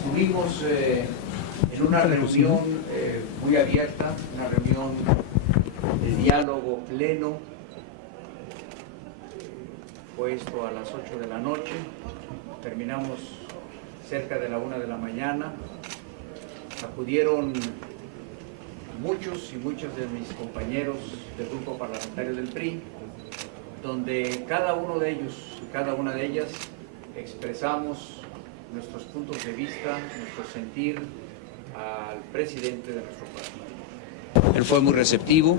Estuvimos en una reunión muy abierta, una reunión de diálogo pleno. Fue esto a las 8 de la noche, terminamos cerca de la 1 de la mañana. Acudieron muchos y muchos de mis compañeros del grupo parlamentario del PRI, donde cada uno de ellos y cada una de ellas expresamos nuestros puntos de vista, nuestro sentir al presidente de nuestro partido. Él fue muy receptivo,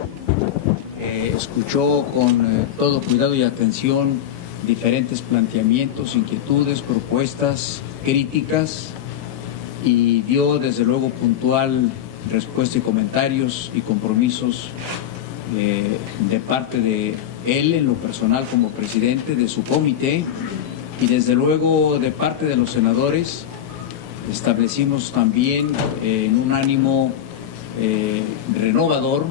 escuchó con todo cuidado y atención diferentes planteamientos, inquietudes, propuestas, críticas, y dio desde luego puntual respuesta y comentarios y compromisos de parte de él en lo personal como presidente de su comité, y desde luego de parte de los senadores. Establecimos también en un ánimo renovador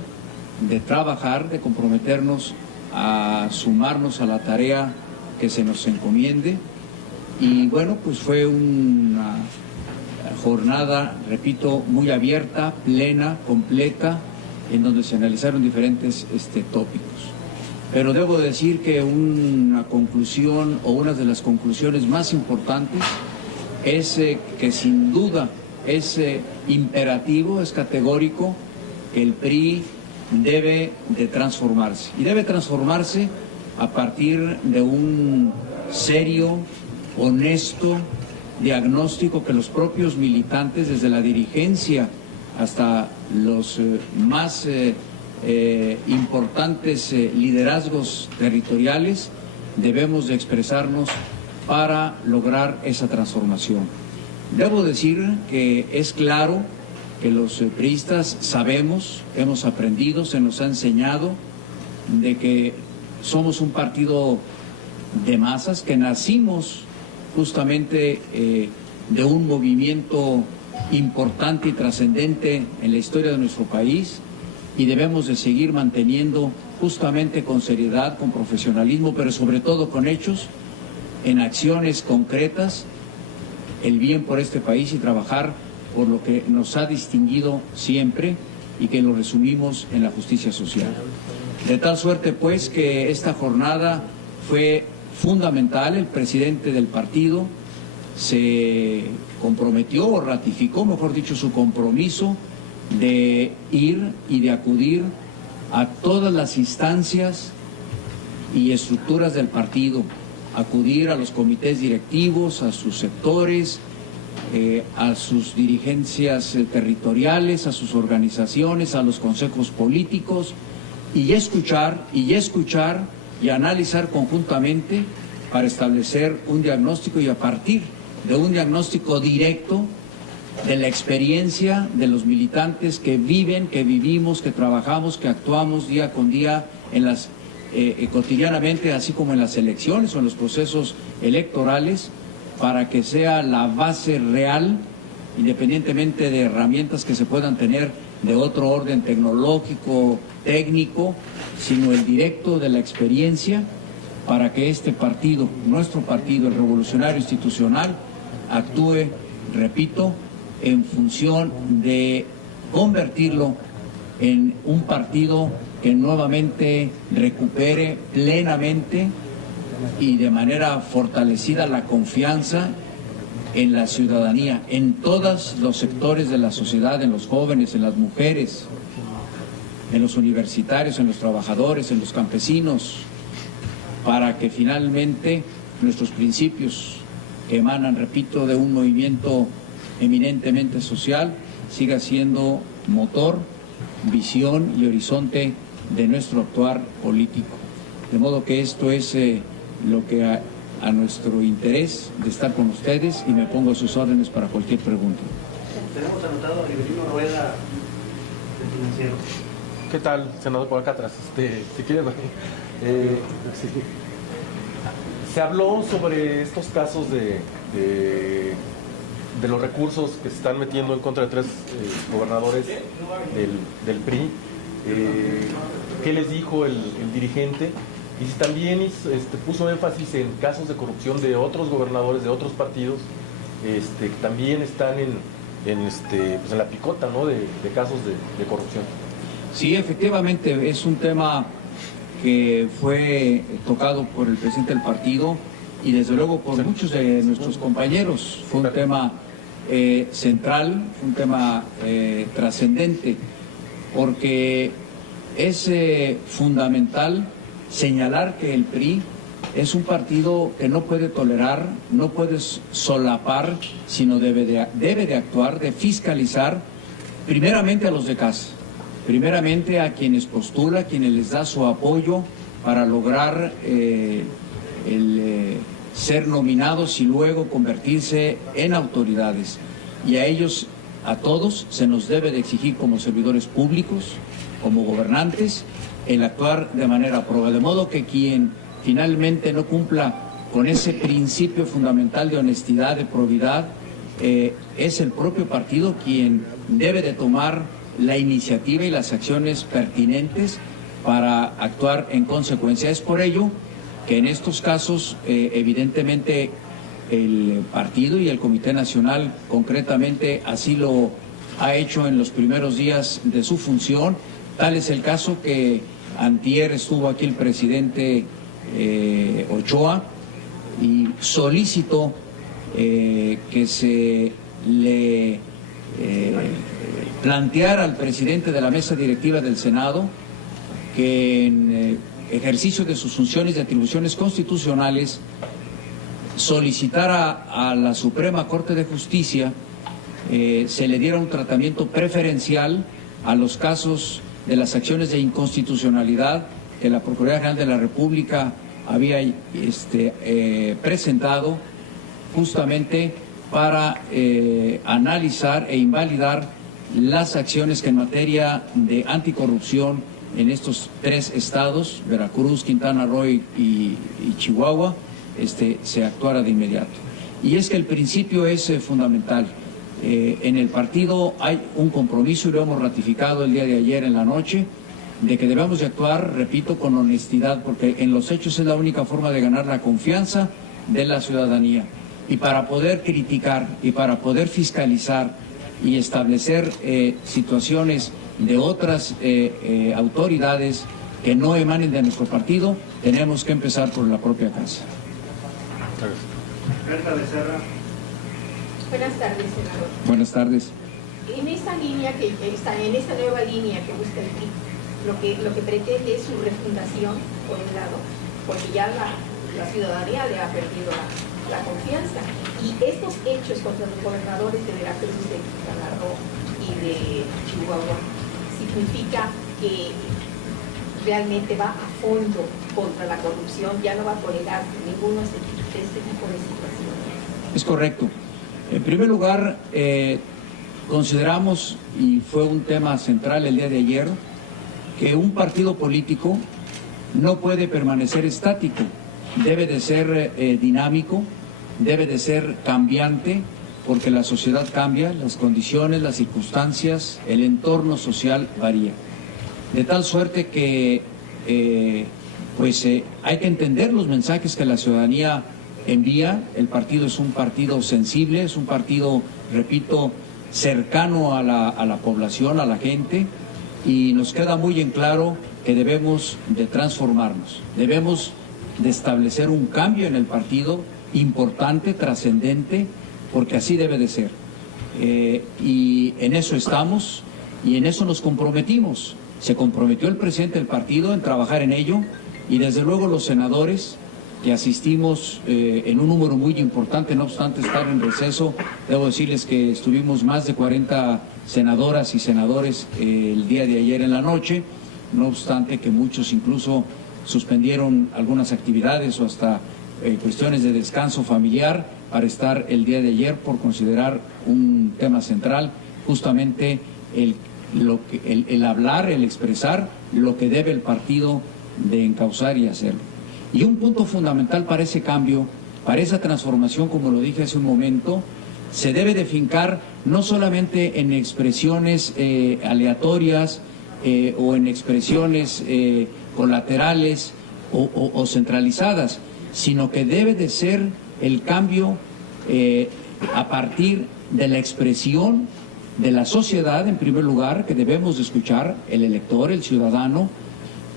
de trabajar, de comprometernos a sumarnos a la tarea que se nos encomiende. Y bueno, pues fue una jornada, repito, muy abierta, plena, completa, en donde se analizaron diferentes tópicos. Pero debo decir que una conclusión o una de las conclusiones más importantes es que sin duda es imperativo, es categórico que el PRI debe de transformarse. Y debe transformarse a partir de un serio, honesto diagnóstico que los propios militantes, desde la dirigencia hasta los más importantes liderazgos territoriales, debemos de expresarnos para lograr esa transformación. Debo decir que es claro que los priistas sabemos, hemos aprendido, se nos ha enseñado de que somos un partido de masas, que nacimos justamente de un movimiento importante y trascendente en la historia de nuestro país, y debemos de seguir manteniendo justamente con seriedad, con profesionalismo, pero sobre todo con hechos, en acciones concretas, el bien por este país y trabajar por lo que nos ha distinguido siempre y que lo resumimos en la justicia social. De tal suerte pues que esta jornada fue fundamental. El presidente del partido se comprometió o ratificó, mejor dicho, su compromiso de ir y de acudir a todas las instancias y estructuras del partido, acudir a los comités directivos, a sus sectores, a sus dirigencias territoriales, a sus organizaciones, a los consejos políticos, y escuchar y analizar conjuntamente para establecer un diagnóstico, y a partir de un diagnóstico directo de la experiencia de los militantes que viven, que vivimos, que trabajamos, que actuamos día con día en las cotidianamente, así como en las elecciones o en los procesos electorales, para que sea la base real, independientemente de herramientas que se puedan tener de otro orden tecnológico, técnico, sino el directo de la experiencia, para que este partido, nuestro partido, el Revolucionario Institucional, actúe, repito, en función de convertirlo en un partido que nuevamente recupere plenamente y de manera fortalecida la confianza en la ciudadanía, en todos los sectores de la sociedad, en los jóvenes, en las mujeres, en los universitarios, en los trabajadores, en los campesinos, para que finalmente nuestros principios, que emanan, repito, de un movimiento eminentemente social, siga siendo motor, visión y horizonte de nuestro actuar político. De modo que esto es lo que a nuestro interés de estar con ustedes, y me pongo a sus órdenes para cualquier pregunta. Tenemos anotado a Riverino Rueda, del Financiero. ¿Qué tal, senador, por acá atrás? Si quiere, sí. Se habló sobre estos casos de los recursos que se están metiendo en contra de 3 gobernadores del PRI. ¿Qué les dijo el dirigente? Y si también puso énfasis en casos de corrupción de otros gobernadores de otros partidos que también están en la picota, ¿no?, de casos de corrupción. Sí, efectivamente, es un tema que fue tocado por el presidente del partido y desde luego por muchos de nuestros compañeros. Fue un tema central, fue un tema trascendente, porque es fundamental señalar que el PRI es un partido que no puede tolerar, no puede solapar, sino debe de actuar, de fiscalizar primeramente a los de casa, primeramente a quienes postula, a quienes les da su apoyo para lograr ser nominados y luego convertirse en autoridades. Y a ellos, a todos, se nos debe de exigir como servidores públicos, como gobernantes, el actuar de manera proba, de modo que quien finalmente no cumpla con ese principio fundamental de honestidad, de probidad, es el propio partido quien debe de tomar la iniciativa y las acciones pertinentes para actuar en consecuencia. Es por ello que en estos casos, evidentemente, el partido y el Comité Nacional concretamente así lo ha hecho en los primeros días de su función. Tal es el caso que antier estuvo aquí el presidente Ochoa y solicitó que se le planteara al presidente de la mesa directiva del Senado que en ejercicio de sus funciones y atribuciones constitucionales solicitara a la Suprema Corte de Justicia se le diera un tratamiento preferencial a los casos de las acciones de inconstitucionalidad que la Procuraduría General de la República había presentado justamente para analizar e invalidar las acciones que en materia de anticorrupción en estos tres estados, Veracruz, Quintana Roo y Chihuahua, se actuara de inmediato. Y es que el principio es fundamental. En el partido hay un compromiso y lo hemos ratificado el día de ayer en la noche, de que debemos de actuar, repito, con honestidad, porque en los hechos es la única forma de ganar la confianza de la ciudadanía. Y para poder criticar y para poder fiscalizar y establecer situaciones de otras autoridades que no emanen de nuestro partido, tenemos que empezar por la propia casa. Berta Becerra. Buenas tardes, senador. Buenas tardes. En esta línea en esta nueva línea que busca el PRI, lo que pretende es su refundación, por un lado, porque ya la ciudadanía le ha perdido la confianza. Y estos hechos contra los gobernadores de Veracruz, de Quintana Roo y de Chihuahua significa que realmente va a fondo contra la corrupción, ya no va a tolerar ninguno de este tipo de situaciones. Es correcto. En primer lugar, consideramos, y fue un tema central el día de ayer, que un partido político no puede permanecer estático, debe de ser dinámico, debe de ser cambiante, porque la sociedad cambia, las condiciones, las circunstancias, el entorno social varía. De tal suerte que hay que entender los mensajes que la ciudadanía envía. El partido es un partido sensible, es un partido, repito, cercano a la población, a la gente, y nos queda muy en claro que debemos de transformarnos, debemos de establecer un cambio en el partido importante, trascendente, porque así debe de ser. Y en eso estamos y en eso nos comprometimos. Se comprometió el presidente del partido en trabajar en ello y desde luego los senadores que asistimos en un número muy importante, no obstante estar en receso. Debo decirles que estuvimos más de 40 senadoras y senadores el día de ayer en la noche, no obstante que muchos incluso suspendieron algunas actividades o hasta cuestiones de descanso familiar para estar el día de ayer por considerar un tema central, justamente el hablar, el expresar lo que debe el partido de encauzar y hacerlo. Y un punto fundamental para ese cambio, para esa transformación, como lo dije hace un momento, se debe de fincar no solamente en expresiones aleatorias o en expresiones colaterales o centralizadas, sino que debe de ser el cambio a partir de la expresión de la sociedad, en primer lugar, que debemos de escuchar, el elector, el ciudadano,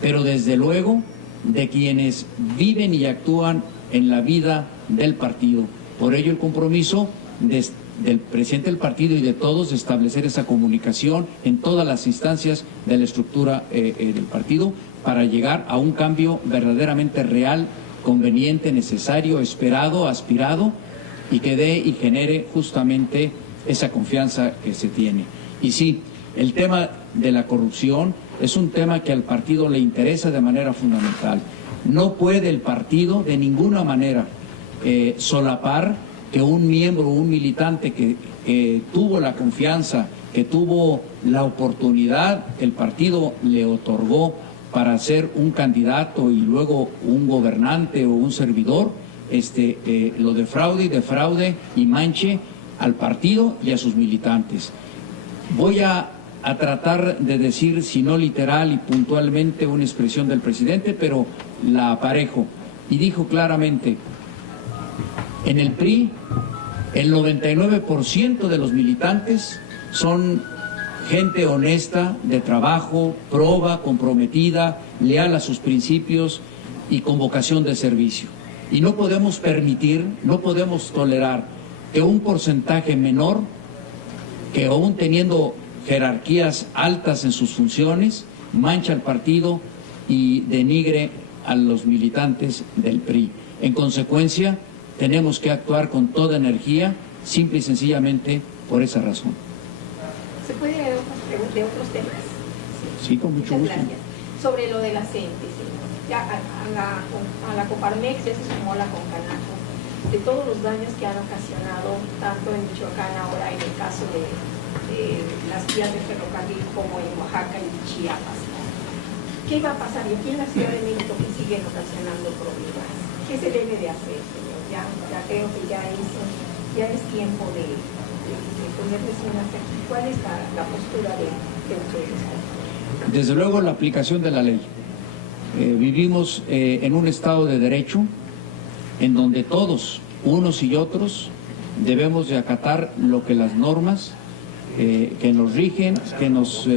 pero desde luego de quienes viven y actúan en la vida del partido. Por ello el compromiso del presidente del partido y de todos de establecer esa comunicación en todas las instancias de la estructura del partido para llegar a un cambio verdaderamente real, conveniente, necesario, esperado, aspirado, y que dé y genere justamente esa confianza que se tiene. Y sí, el tema de la corrupción es un tema que al partido le interesa de manera fundamental. No puede el partido de ninguna manera solapar que un miembro, un militante que tuvo la confianza, que tuvo la oportunidad que el partido le otorgó para ser un candidato y luego un gobernante o un servidor, lo defraude y manche al partido y a sus militantes. Voy a tratar de decir, si no literal y puntualmente, una expresión del presidente, pero la aparejo. Y dijo claramente, en el PRI, el 99% de los militantes son gente honesta, de trabajo, proba, comprometida, leal a sus principios y con vocación de servicio. Y no podemos permitir, no podemos tolerar que un porcentaje menor, que aún teniendo jerarquías altas en sus funciones, mancha al partido y denigre a los militantes del PRI. En consecuencia, tenemos que actuar con toda energía, simple y sencillamente por esa razón. ¿Se puede ver de otros temas? Sí, con mucho gusto. Gracias. Sobre lo de la CENTE, señor. Ya a la Coparmex ya se sumó la Concanaco, de todos los daños que han ocasionado, tanto en Michoacán ahora en el caso de las vías de ferrocarril como en Oaxaca y Chiapas, ¿no? ¿Qué va a pasar? Y aquí en la Ciudad de México que siguen ocasionando problemas. ¿Qué se debe de hacer, señor? Ya creo que ya es tiempo de ponerles una fe. ¿Cuál es la postura de ustedes? Desde luego la aplicación de la ley. Vivimos en un estado de derecho en donde todos, unos y otros, debemos de acatar lo que las normas que nos rigen, que nos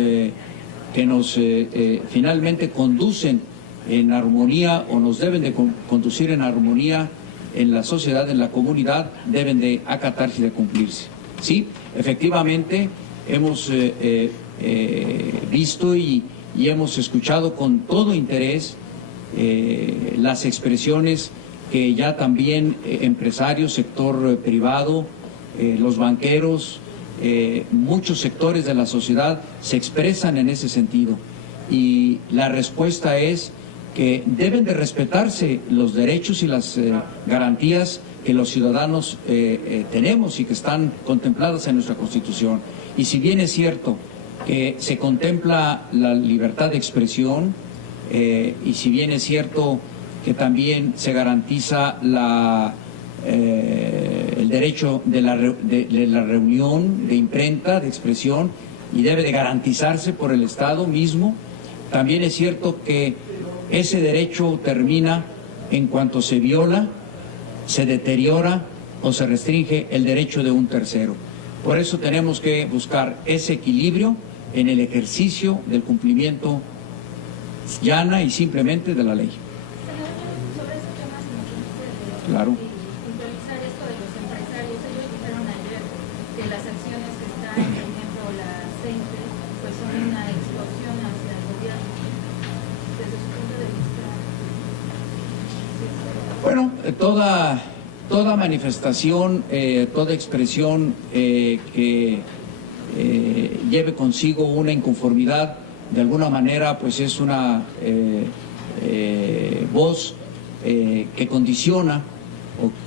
finalmente conducen en armonía o nos deben de conducir en armonía en la sociedad, en la comunidad, deben de acatarse y de cumplirse. Sí, efectivamente hemos visto y hemos escuchado con todo interés las expresiones que ya también empresarios, sector privado, los banqueros, muchos sectores de la sociedad se expresan en ese sentido. Y la respuesta es que deben de respetarse los derechos y las garantías que los ciudadanos tenemos y que están contempladas en nuestra Constitución. Y si bien es cierto que se contempla la libertad de expresión, y si bien es cierto que también se garantiza el derecho de la reunión, de imprenta, de expresión, y debe de garantizarse por el Estado mismo, también es cierto que ese derecho termina en cuanto se viola, se deteriora o se restringe el derecho de un tercero. Por eso tenemos que buscar ese equilibrio en el ejercicio del cumplimiento llana y simplemente de la ley. Claro. Puntualizar esto de los empresarios, ellos dijeron ayer que las acciones que están, por ejemplo, la CENTE, pues son una explosión hacia el gobierno. Desde su punto de vista. Bueno, toda manifestación, toda expresión que lleve consigo una inconformidad, de alguna manera, pues es una voz que condiciona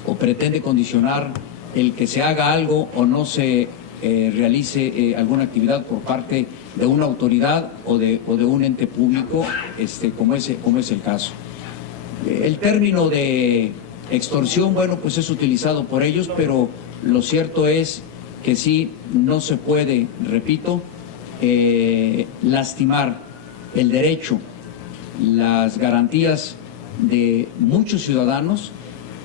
o pretende condicionar el que se haga algo o no se realice alguna actividad por parte de una autoridad o de un ente público, como es el caso. El término de extorsión, bueno, pues es utilizado por ellos, pero lo cierto es que sí, no se puede, repito, lastimar el derecho, las garantías de muchos ciudadanos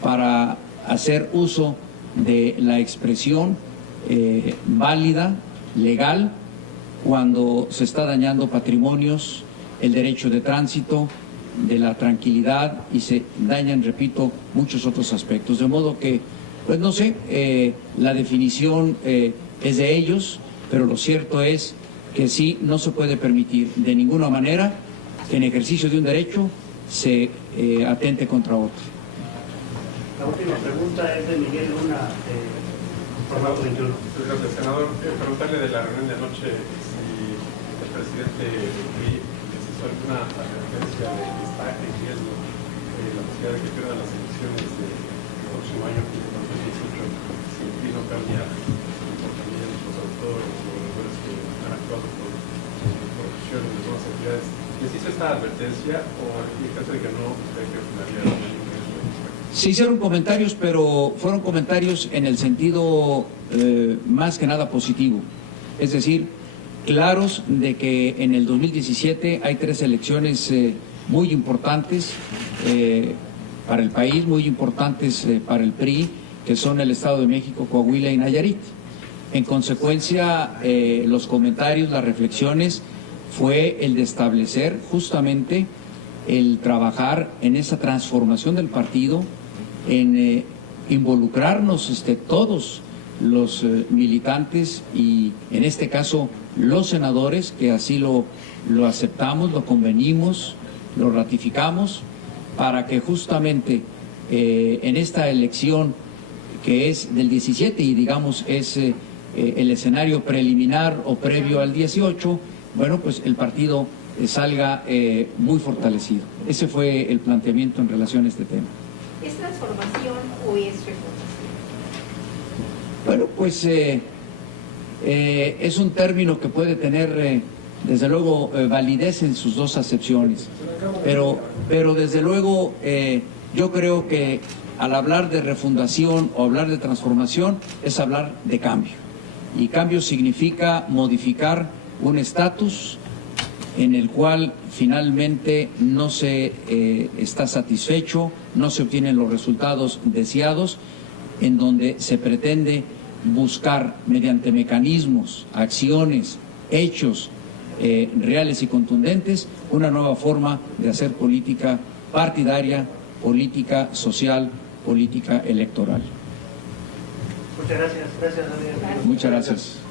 para hacer uso de la expresión válida, legal, cuando se está dañando patrimonios, el derecho de tránsito, de la tranquilidad, y se dañan, repito, muchos otros aspectos. De modo que, pues no sé, la definición es de ellos, pero lo cierto es que sí, no se puede permitir de ninguna manera que en ejercicio de un derecho se atente contra otro. La última pregunta es de Miguel Luna, por favor, 21. Gracias, senador. Preguntarle de la reunión de anoche si el presidente hizo alguna advertencia de que está en riesgo la posibilidad de que pierdan las elecciones del próximo año, que es 2018, si el PRI no cambia su comportamiento, sobre todo los gobernadores que han actuado por corrupción en las nuevas actividades. ¿Les hizo esta advertencia o en caso de que no, cree que fundaría la ley? Se hicieron comentarios, pero fueron comentarios en el sentido más que nada positivo. Es decir, claros de que en el 2017 hay 3 elecciones muy importantes para el país, muy importantes para el PRI, que son el Estado de México, Coahuila y Nayarit. En consecuencia, los comentarios, las reflexiones, fue el de establecer justamente el trabajar en esa transformación del partido, en involucrarnos todos los militantes y en este caso los senadores, que así lo aceptamos, lo convenimos, lo ratificamos, para que justamente en esta elección que es del 17 y digamos es el escenario preliminar o previo al 18, bueno, pues el partido salga muy fortalecido. Ese fue el planteamiento en relación a este tema. ¿Es transformación o es refundación? Bueno, pues es un término que puede tener, desde luego, validez en sus dos acepciones. Pero desde luego, yo creo que al hablar de refundación o hablar de transformación, es hablar de cambio. Y cambio significa modificar un estatus en el cual finalmente no se está satisfecho, no se obtienen los resultados deseados, en donde se pretende buscar mediante mecanismos, acciones, hechos reales y contundentes, una nueva forma de hacer política partidaria, política social, política electoral. Muchas gracias. Gracias, Daniel. Muchas gracias.